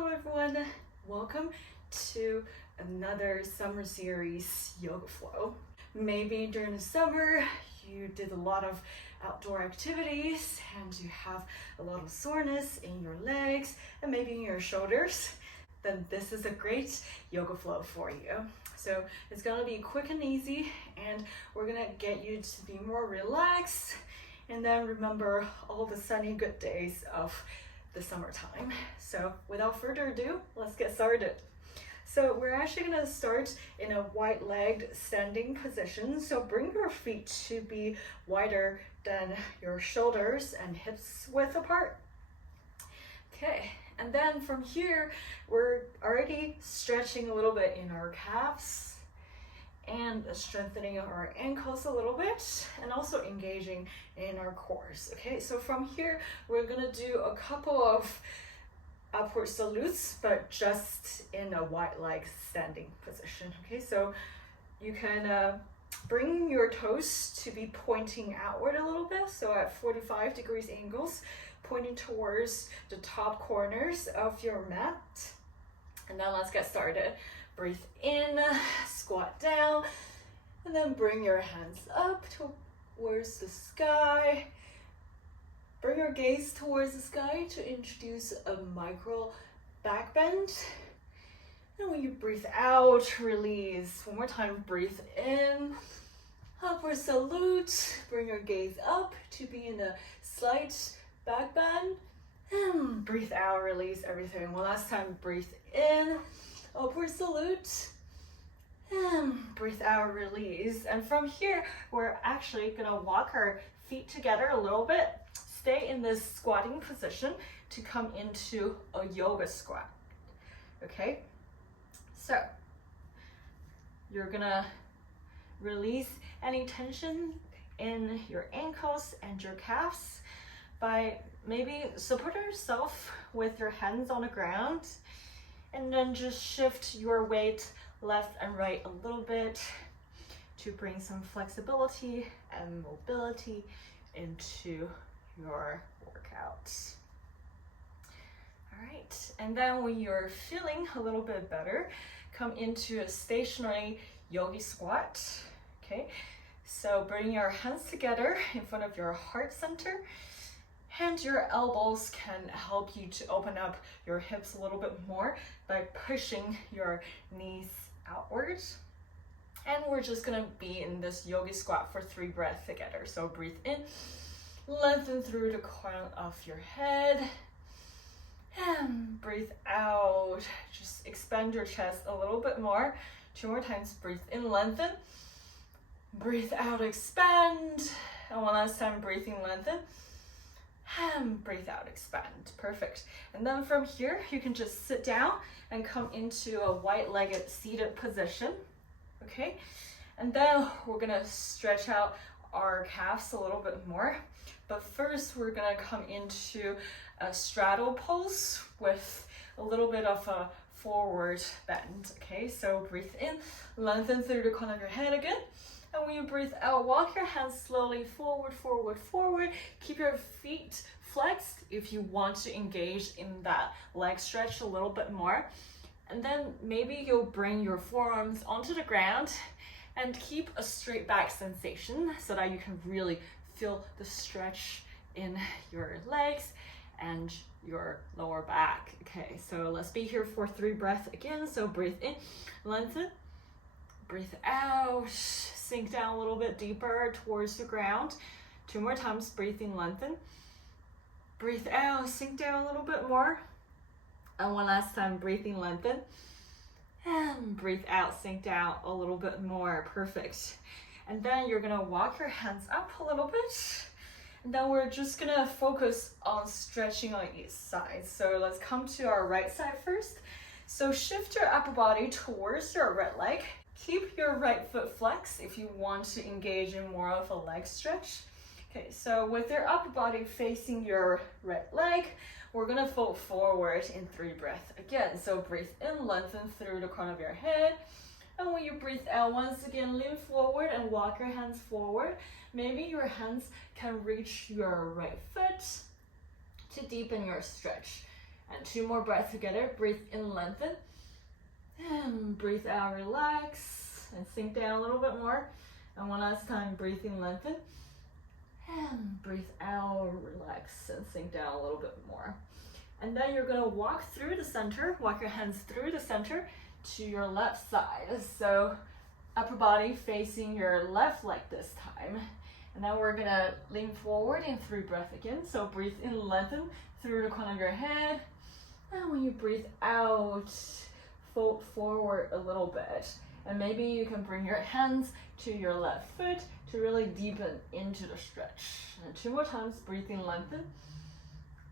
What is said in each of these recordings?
Hello everyone, welcome to another summer series yoga flow. Maybe during the summer you did a lot of outdoor activities and you have a lot of soreness in your legs and maybe in your shoulders. Then this is a great yoga flow for you. So it's gonna be quick and easy, and we're gonna get you to be more relaxed and then remember all the sunny good days of the summertime. So without further ado, let's get started. So we're actually gonna start in a wide-legged standing position. So bring your feet to be wider than your shoulders and hips width apart. Okay, and then from here, we're already stretching a little bit in our calves and strengthening our ankles a little bit and also engaging in our cores. Okay, so from here, we're gonna do a couple of upward salutes, but just in a wide leg standing position. Okay, so you can bring your toes to be pointing outward a little bit, so at 45 degrees angles, pointing towards the top corners of your mat. And then let's get started. Breathe in, squat down, and then bring your hands up towards the sky. Bring your gaze towards the sky to introduce a micro back bend. And when you breathe out, release. One more time, breathe in, upward salute. Bring your gaze up to be in a slight back bend. And breathe out, release everything. One last time, breathe in, upward salute. And breathe out, release. And from here, we're actually gonna walk our feet together a little bit. Stay in this squatting position to come into a yoga squat. Okay? So, you're gonna release any tension in your ankles and your calves by maybe supporting yourself with your hands on the ground, and then just shift your weight left and right a little bit to bring some flexibility and mobility into your workout. All right, and then when you're feeling a little bit better, come into a stationary yogi squat. Okay, so bring your hands together in front of your heart center, and your elbows can help you to open up your hips a little bit more by pushing your knees outwards. And we're just gonna be in this yogi squat for 3 breaths together. So breathe in, lengthen through the crown of your head, and breathe out. Just expand your chest a little bit more. 2 more times, breathe in, lengthen. Breathe out, expand. And one last time, breathe in, lengthen. And breathe out, expand. Perfect. And then from here, you can just sit down and come into a wide-legged seated position. Okay? And then we're gonna stretch out our calves a little bit more. But first, we're gonna come into a straddle pose with a little bit of a forward bend. Okay, so breathe in, lengthen through the corner of your head again. And when you breathe out, walk your hands slowly forward, forward, forward. Keep your feet flexed if you want to engage in that leg stretch a little bit more. And then maybe you'll bring your forearms onto the ground and keep a straight back sensation so that you can really feel the stretch in your legs and your lower back. Okay, so let's be here for 3 breaths again. So breathe in, lengthen. Breathe out, sink down a little bit deeper towards the ground. 2 more times, breathe in, lengthen. Breathe out, sink down a little bit more. And one last time, breathe in, lengthen. And breathe out, sink down a little bit more. Perfect. And then you're gonna walk your hands up a little bit. And then we're just gonna focus on stretching on each side. So let's come to our right side first. So shift your upper body towards your right leg. Keep your right foot flexed if you want to engage in more of a leg stretch. Okay, so with your upper body facing your right leg, we're gonna fold forward in 3 breaths again. So breathe in, lengthen through the crown of your head. And when you breathe out, once again, lean forward and walk your hands forward. Maybe your hands can reach your right foot to deepen your stretch. And 2 more breaths together. Breathe in, lengthen. And breathe out, relax. And sink down a little bit more. And one last time, breathe in, lengthen. And breathe out, relax, and sink down a little bit more. And then you're gonna walk through the center, walk your hands through the center to your left side. So upper body facing your left leg this time. And then we're gonna lean forward in 3 breaths again. So breathe in, lengthen through the crown of your head. And when you breathe out, fold forward a little bit. And maybe you can bring your hands to your left foot to really deepen into the stretch. And 2 more times, breathe in, lengthen.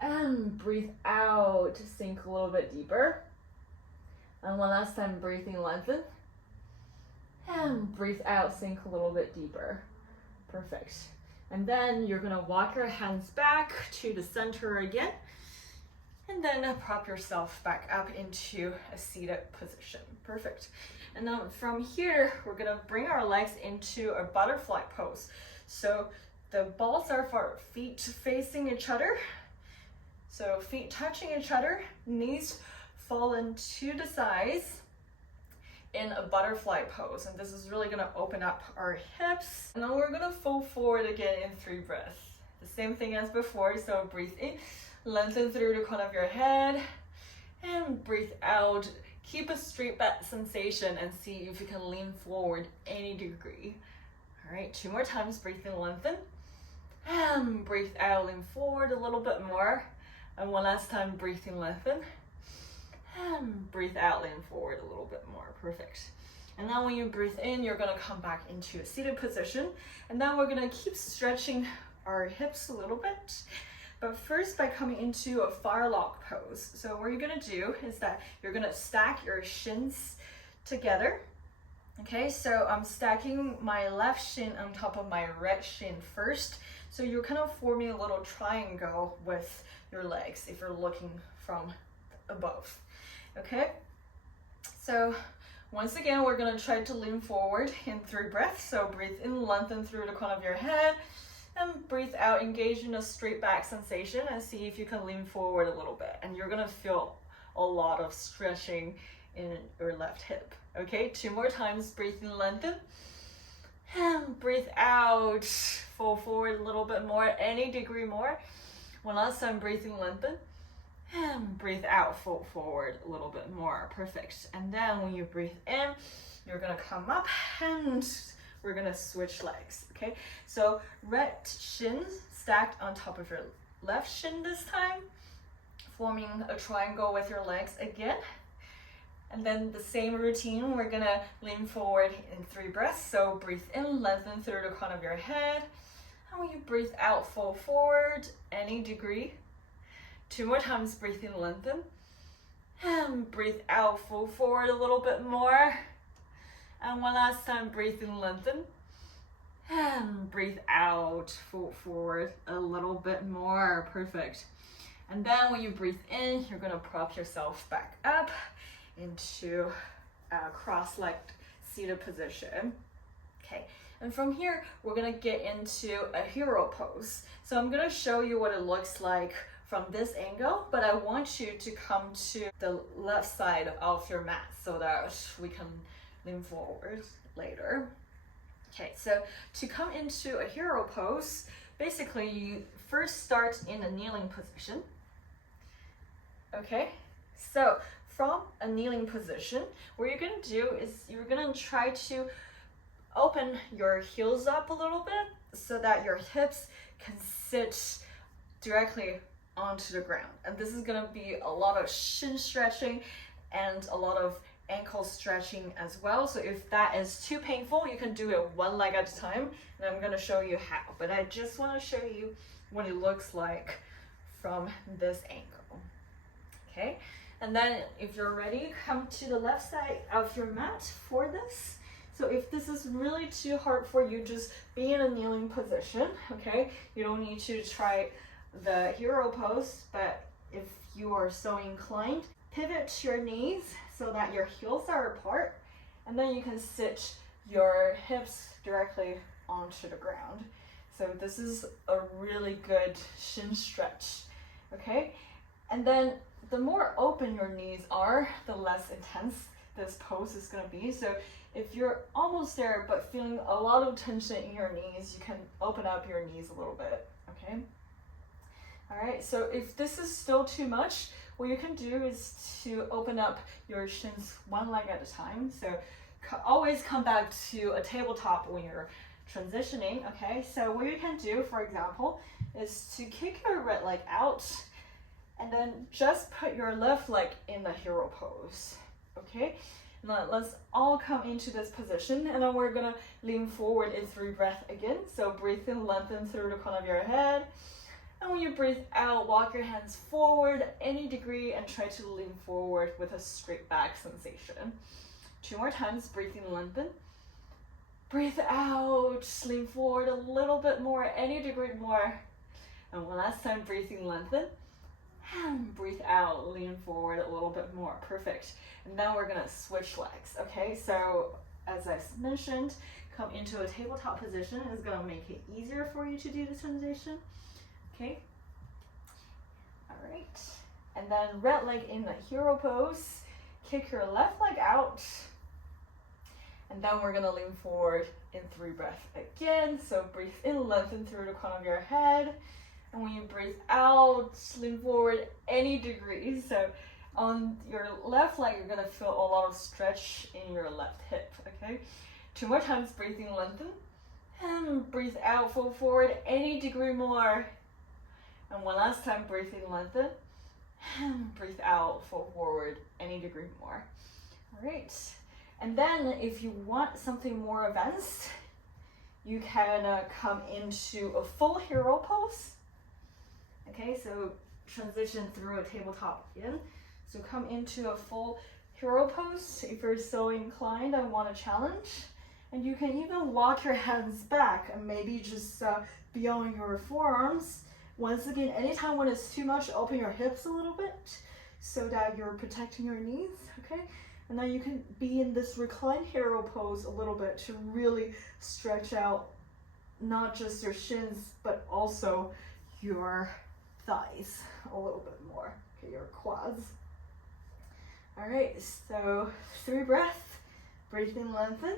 And breathe out to sink a little bit deeper. And one last time, breathe in, lengthen. And breathe out, sink a little bit deeper. Perfect. And then you're gonna walk your hands back to the center again. And then prop yourself back up into a seated position. Perfect. And then from here, we're gonna bring our legs into a butterfly pose. So the balls are for feet facing each other. So feet touching each other, knees fallen to the sides in a butterfly pose. And this is really gonna open up our hips. And then we're gonna fold forward again in 3 breaths. The same thing as before, so breathe in, lengthen through the crown of your head, and breathe out. Keep a straight back sensation and see if you can lean forward any degree. All right, 2 more times, breathe in, lengthen, and breathe out, lean forward a little bit more. And one last time, breathe in, lengthen, and breathe out, lean forward a little bit more. Perfect. And now when you breathe in, you're gonna come back into a seated position. And then we're gonna keep stretching our hips a little bit. But first, by coming into a firelock pose. So what you're gonna do is that you're gonna stack your shins together. Okay, so I'm stacking my left shin on top of my right shin first. So you're kind of forming a little triangle with your legs if you're looking from above. Okay, so once again, we're gonna try to lean forward in 3 breaths. So breathe in, lengthen through the crown of your head. And breathe out, engage in a straight back sensation and see if you can lean forward a little bit. And you're gonna feel a lot of stretching in your left hip. Okay, 2 more times, breathe in, lengthen. And breathe out, fold forward a little bit more, any degree more. One last time, breathe in, lengthen. And breathe out, fold forward a little bit more. Perfect. And then when you breathe in, you're gonna come up and we're gonna switch legs, okay? So right shin stacked on top of your left shin this time, forming a triangle with your legs again. And then the same routine, we're gonna lean forward in 3 breaths. So breathe in, lengthen through the crown of your head. And when you breathe out, fold forward, any degree. 2 more times, breathe in, lengthen. And breathe out, fold forward a little bit more. And one last time, breathe in, lengthen. And breathe out, fold forward a little bit more. Perfect. And then when you breathe in, you're gonna prop yourself back up into a cross-legged seated position. Okay, and from here, we're gonna get into a hero pose. So I'm gonna show you what it looks like from this angle, but I want you to come to the left side of your mat so that we can lean forward later. Okay, so to come into a hero pose, basically you first start in a kneeling position. Okay, so from a kneeling position, what you're gonna do is you're gonna try to open your heels up a little bit so that your hips can sit directly onto the ground. And this is gonna be a lot of shin stretching and a lot of ankle stretching as well. So if that is too painful, you can do it 1 leg at a time, and I'm gonna show you how. But I just wanna show you what it looks like from this angle. Okay, and then if you're ready, come to the left side of your mat for this. So if this is really too hard for you, just be in a kneeling position, okay? You don't need to try the hero pose, but if you are so inclined, pivot your knees so that your heels are apart, and then you can sit your hips directly onto the ground. So this is a really good shin stretch, okay? And then the more open your knees are, the less intense this pose is going to be. So if you're almost there but feeling a lot of tension in your knees, you can open up your knees a little bit, okay? All right, so if this is still too much, what you can do is to open up your shins one leg at a time. So always come back to a tabletop when you're transitioning, okay? So what you can do, for example, is to kick your right leg out and then just put your left leg in the hero pose, okay? Now let's all come into this position, and then we're gonna lean forward in 3 breaths again. So breathe in, lengthen through the crown of your head. And when you breathe out, walk your hands forward any degree and try to lean forward with a straight back sensation. 2 more times, breathe in, lengthen. Breathe out, lean forward a little bit more, any degree more. And one last time, breathe in, lengthen. And breathe out, lean forward a little bit more. Perfect. And now we're gonna switch legs, okay? So as I mentioned, come into a tabletop position is gonna make it easier for you to do the transition, okay? All right. And then right leg in the hero pose, kick your left leg out. And then we're gonna lean forward in 3 breaths again. So breathe in, lengthen through the crown of your head. And when you breathe out, lean forward any degree. So on your left leg, you're gonna feel a lot of stretch in your left hip, okay? 2 more times, breathe in, lengthen. And breathe out, fold forward any degree more. And one last time, breathe in, lengthen. And breathe out, fold forward any degree more. All right. And then if you want something more advanced, you can come into a full hero pose. Okay, so transition through a tabletop again. So come into a full hero pose if you're so inclined and want a challenge. And you can even walk your hands back and maybe just beyond your forearms. Once again, anytime when it's too much, open your hips a little bit so that you're protecting your knees, okay? And then you can be in this reclined hero pose a little bit to really stretch out not just your shins, but also your thighs a little bit more, okay, your quads. All right, so 3 breaths, breathe in, lengthen.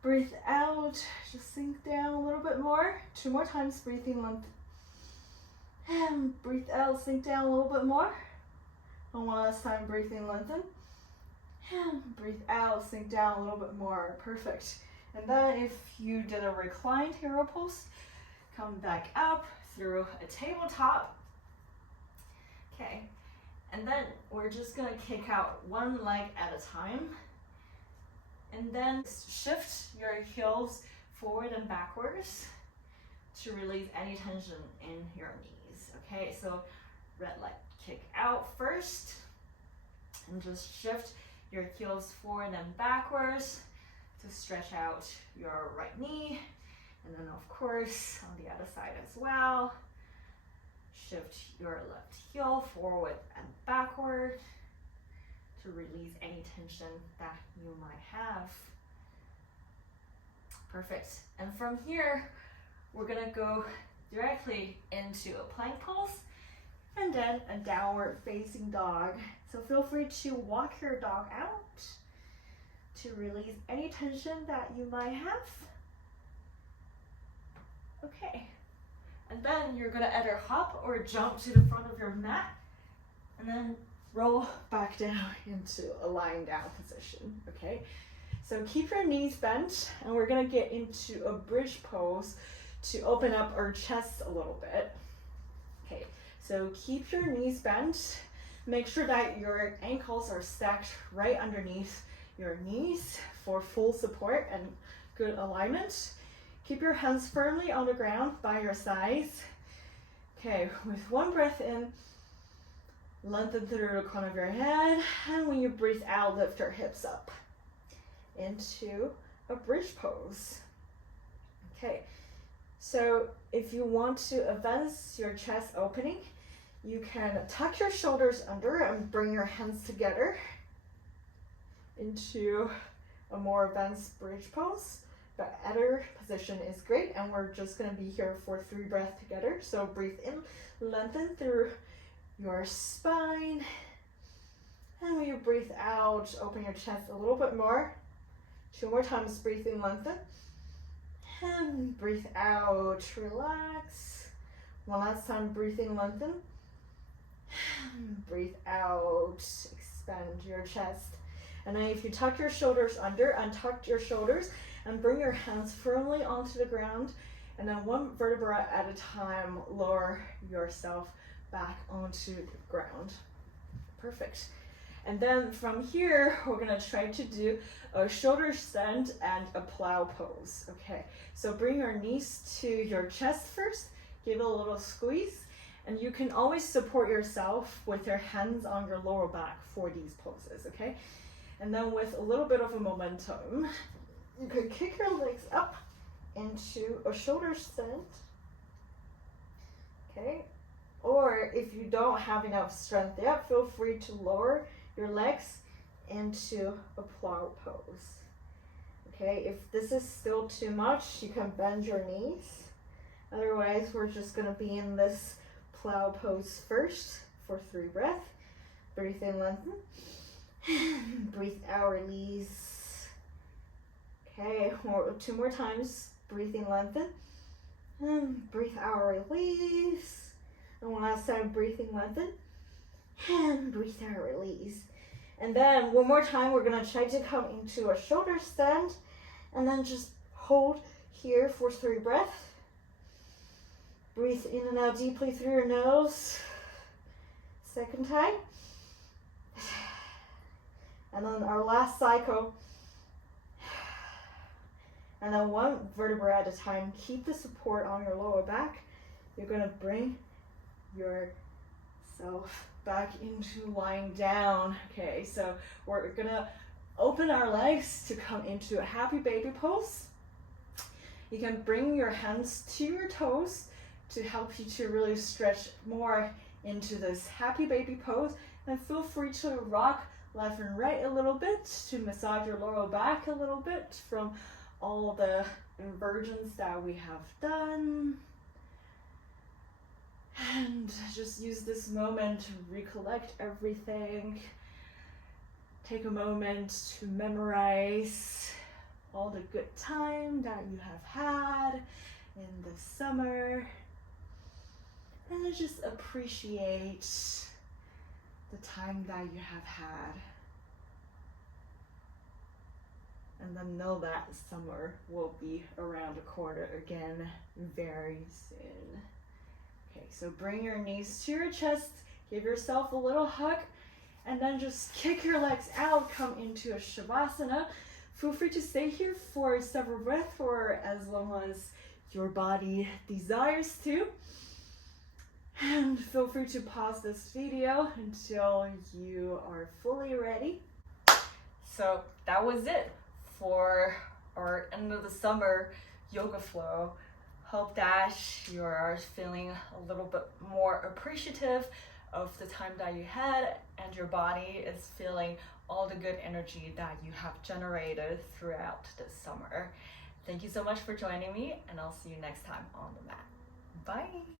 Breathe out, just sink down a little bit more. 2 more times, breathe in, lengthen. And breathe out, sink down a little bit more. And one last time, breathe in, lengthen. And breathe out, sink down a little bit more. Perfect. And then if you did a reclined hero pose, come back up through a tabletop. Okay, and then we're just gonna kick out 1 leg at a time. And then shift your heels forward and backwards to release any tension in your knees. Okay, so right leg kick out first, and just shift your heels forward and backwards to stretch out your right knee. And then of course, on the other side as well, shift your left heel forward and backward to release any tension that you might have. Perfect. And from here, we're gonna go directly into a plank pose and then a downward facing dog. So feel free to walk your dog out to release any tension that you might have. Okay. And then you're gonna either hop or jump to the front of your mat and then roll back down into a lying down position, okay? So keep your knees bent, and we're gonna get into a bridge pose to open up our chest a little bit. Okay, so keep your knees bent. Make sure that your ankles are stacked right underneath your knees for full support and good alignment. Keep your hands firmly on the ground by your sides. Okay, with 1 breath in, lengthen through the crown of your head, and when you breathe out, lift your hips up into a bridge pose. Okay, so if you want to advance your chest opening, you can tuck your shoulders under and bring your hands together into a more advanced bridge pose. But either position is great, and we're just gonna be here for 3 breaths together. So breathe in, lengthen through your spine. And when you breathe out, open your chest a little bit more. 2 more times, breathe in, lengthen. And breathe out, relax. One last time, breathe in, lengthen. And breathe out, expand your chest. And then if you tuck your shoulders under, untuck your shoulders, and bring your hands firmly onto the ground. And then one vertebra at a time, lower yourself back onto the ground. Perfect. And then from here, we're gonna try to do a shoulder stand and a plow pose. Okay, so bring your knees to your chest first, give it a little squeeze, and you can always support yourself with your hands on your lower back for these poses, okay? And then with a little bit of a momentum, you can kick your legs up into a shoulder stand, okay? Or if you don't have enough strength yet, feel free to lower your legs into a plow pose. Okay, if this is still too much, you can bend your knees. Otherwise, we're just gonna be in this plow pose first for 3 breaths. Breathe in, lengthen. Breathe out, release. Okay, 2 more times. Breathe in, lengthen. And breathe out, release. And one last time, breathe in, lengthen. And breathe out, release. And then one more time, we're gonna try to come into a shoulder stand and then just hold here for 3 breaths. Breathe in and out deeply through your nose. Second time. And then our last cycle. And then one vertebra at a time. Keep the support on your lower back. You're gonna bring yourself back into lying down. Okay, so we're gonna open our legs to come into a happy baby pose. You can bring your hands to your toes to help you to really stretch more into this happy baby pose. And feel free to rock left and right a little bit to massage your lower back a little bit from all the inversions that we have done. And just use this moment to recollect everything. Take a moment to memorize all the good time that you have had in the summer. And then just appreciate the time that you have had. And then know that summer will be around the corner again very soon. Okay, so bring your knees to your chest, give yourself a little hug, and then just kick your legs out, come into a Shavasana. Feel free to stay here for several breaths or as long as your body desires to. And feel free to pause this video until you are fully ready. So that was it for our end of the summer yoga flow. Hope that you are feeling a little bit more appreciative of the time that you had and your body is feeling all the good energy that you have generated throughout this summer. Thank you so much for joining me, and I'll see you next time on the mat. Bye.